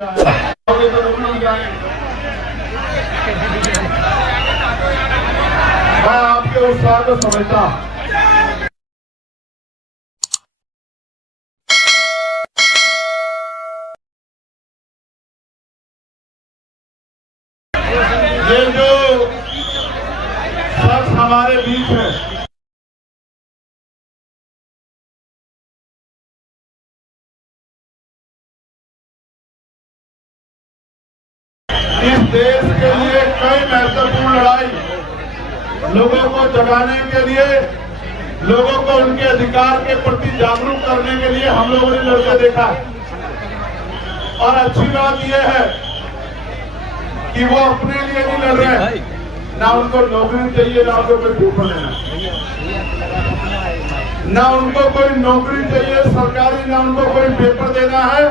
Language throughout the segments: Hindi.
मैं आपके उत्साह को समझता हूं। ये जो शख्स हमारे बीच है, इस देश के लिए कई महत्वपूर्ण लड़ाई, लोगों को जगाने के लिए, लोगों को उनके अधिकार के प्रति जागरूक करने के लिए हम लोगों ने लड़के देखा। और अच्छी बात यह है कि वो अपने लिए नहीं लड़ रहे हैं, ना उनको नौकरी चाहिए, ना उनको कोई पेपर लेना, ना उनको कोई नौकरी चाहिए सरकारी, ना उनको कोई पेपर देना है।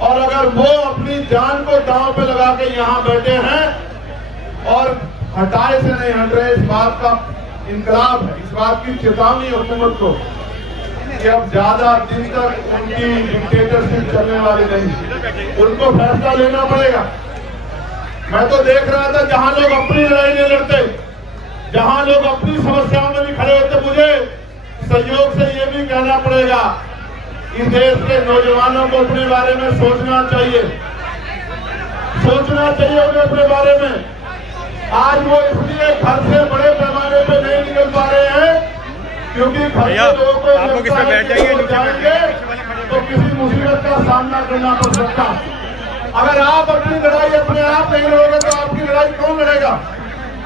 और अगर वो अपनी जान को दांव पे लगा के यहाँ बैठे हैं और हटाए से नहीं हट रहे, इस बात का इनकलाब है, इस बात की चेतावनी हुकूमत को कि अब ज्यादा दिन तक उनकी डिक्टेटरशिप चलने वाली नहीं, उनको फैसला लेना पड़ेगा। मैं तो देख रहा था जहां लोग अपनी लड़ाई नहीं लड़ते, जहां लोग अपनी समस्याओं में नहीं खड़े होते, मुझे सहयोग से ये भी कहना पड़ेगा, इस देश के नौजवानों को अपने बारे में सोचना चाहिए उन्हें अपने बारे में। आज वो इसलिए घर से बड़े पैमाने पे नहीं निकल पा रहे हैं क्योंकि घर के लोगों को जाएंगे तो किसी मुसीबत का सामना करना पड़ सकता। अगर आप अपनी लड़ाई अपने आप नहीं लड़ोगे तो आपकी लड़ाई कौन लड़ेगा।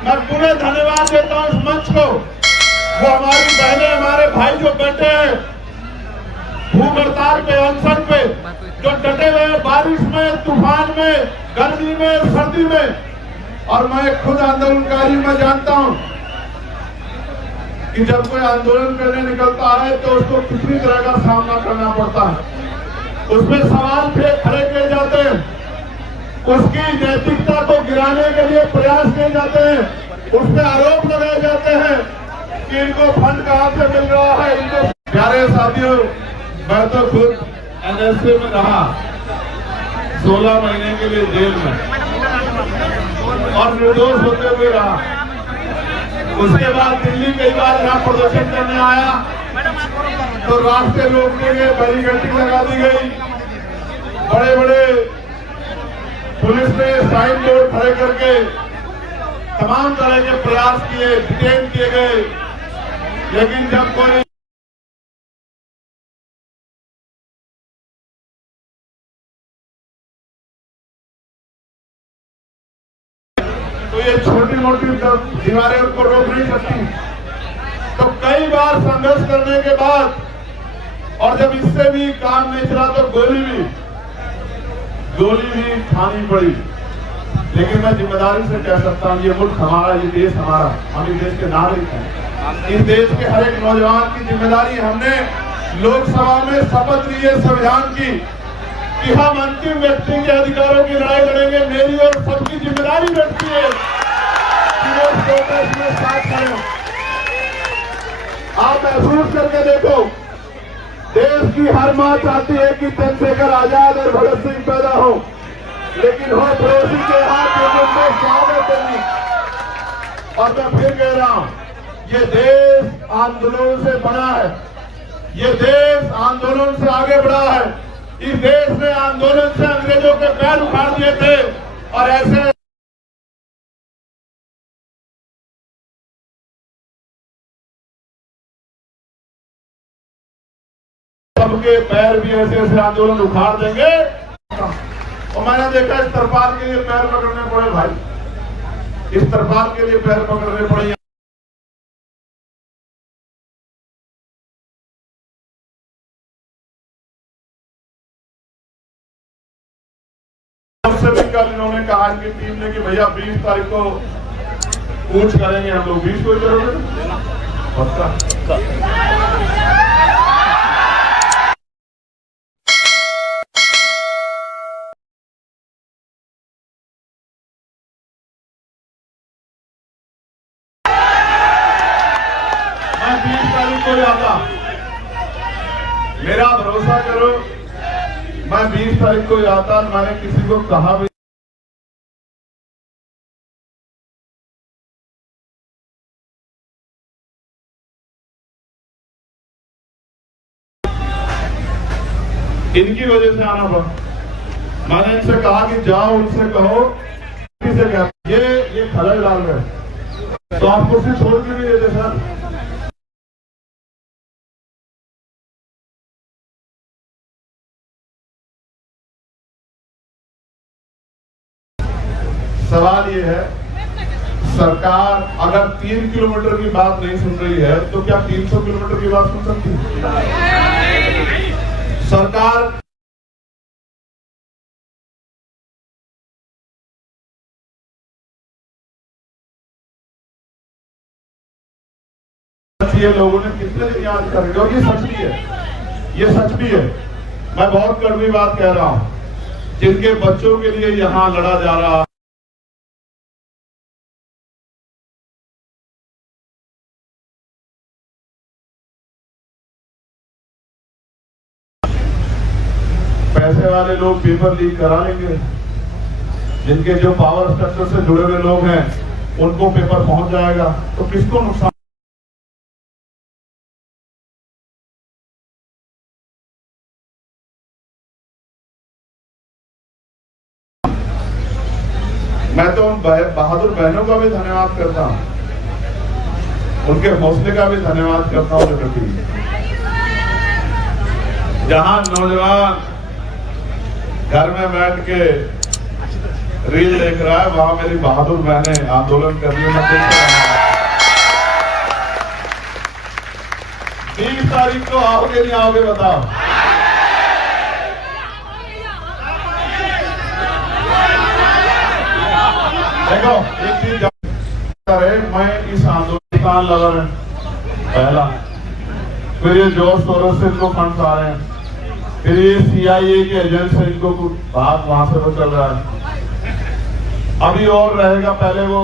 मैं पुनः धन्यवाद देता हूं इस मंच को, वो हमारी बहनें, हमारे भाई जो बैठे हैं भूख हड़ताल पे, अनशन पे, जो डटे हुए बारिश में, तूफान में, गर्मी में, सर्दी में। और मैं खुद आंदोलनकारी, मैं जानता हूं कि जब कोई आंदोलन करने निकलता है तो उसको कितनी तरह का सामना करना पड़ता है, उसमें सवाल खड़े किए जाते हैं, उसकी नैतिकता को गिराने के लिए प्रयास किए जाते हैं, उस पर आरोप लगाए जाते हैं कि इनको फंड कहां से मिल रहा है, इनको। प्यारे साथियों, मैं तो खुद एनएसए में रहा 16 महीने के लिए जेल में और निर्दोष होते हुए रहा। उसके बाद दिल्ली कई बार यहाँ प्रदर्शन करने आया तो रास्ते रोकने के बैरिकेडिंग लगा दी गई, बड़े बड़े पुलिस ने साइन बोर्ड खड़े करके तमाम तरह के प्रयास किए, डिटेन किए गए। लेकिन जब कोई तो ये छोटी मोटी दीवारें उनको रोक नहीं सकती। तो कई बार संघर्ष करने के बाद और जब इससे भी काम नहीं चला तो गोली भी खानी पड़ी। लेकिन मैं जिम्मेदारी से कह सकता हूँ, ये मुल्क हमारा, ये देश हमारा, हम इस देश के नागरिक हैं। इस देश के हर एक नौजवान की जिम्मेदारी, हमने लोकसभा में शपथ ली है संविधान की कि हम अंतिम व्यक्ति के अधिकारों की लड़ाई लड़ेंगे। मेरी और सबकी जिम्मेदारी बनती है कि वो इस प्रोटेस्ट में साथ करें। आप महसूस करके देखो, देश की हर मां चाहती है कि चंद्रशेखर आजाद और भगत सिंह पैदा हो, लेकिन हो पड़ोसी के हाथ में स्वागत नहीं। और मैं फिर कह रहा हूं, ये देश आंदोलन से बना है, ये देश आंदोलन से आगे बढ़ा है। इस देश ने आंदोलन से अंग्रेजों के पैर उखाड़ दिए थे और ऐसे सबके पैर भी ऐसे ऐसे आंदोलन उखाड़ देंगे। और मैंने देखा इस तरपाल के लिए पैर पकड़ने पड़े भाई, इस तरपाल के लिए पैर पकड़ने पड़े। कल इन्होंने कहा कि टीम ने कि भैया 20 तारीख को कूच करेंगे हम लोग। 20 को करोगे पक्का? मैं 20 तारीख को जाता, मेरा भरोसा करो मैं 20 तारीख को आता, मैंने किसी को कहा भी इनकी वजह से आना पड़ा। मैंने इनसे कहा कि जाओ उनसे कहो से क्या ये खलल डाल रहे, तो आप कुर्सी छोड़ के नहीं देते सर। सवाल ये है, सरकार अगर 3 किलोमीटर की बात नहीं सुन रही है तो क्या 300 किलोमीटर की बात सुन सकती है? सरकार ये लोगों ने कितने दिन याद करेंगे, और ये सच भी है, ये सच भी है। मैं बहुत कड़वी बात कह रहा हूं, जिनके बच्चों के लिए यहां लड़ा जा रहा है, पैसे वाले लोग पेपर लीक करा लेंगे, जिनके जो पावर स्ट्रक्चर से जुड़े हुए लोग हैं उनको पेपर पहुंच जाएगा, तो किसको नुकसान? मैं तो उन बहादुर बहनों का भी धन्यवाद करता हूं, उनके हौसले का भी धन्यवाद करता हूं प्रति। जहां नौजवान घर में बैठ के रील देख रहा है, वहां मेरी बहादुर बहनें आंदोलन कर रही है। 20 तारीख को आओगे नहीं आओगे बताओ? देखो एक चीज है, मैं इस आंदोलन लगा रहे पहला, फिर ये जोर शोरों से इनको फंड्स आ रहे हैं, फिर ये CIA के एजेंट से इनको बात वहां से वो चल रहा है, अभी और रहेगा। पहले वो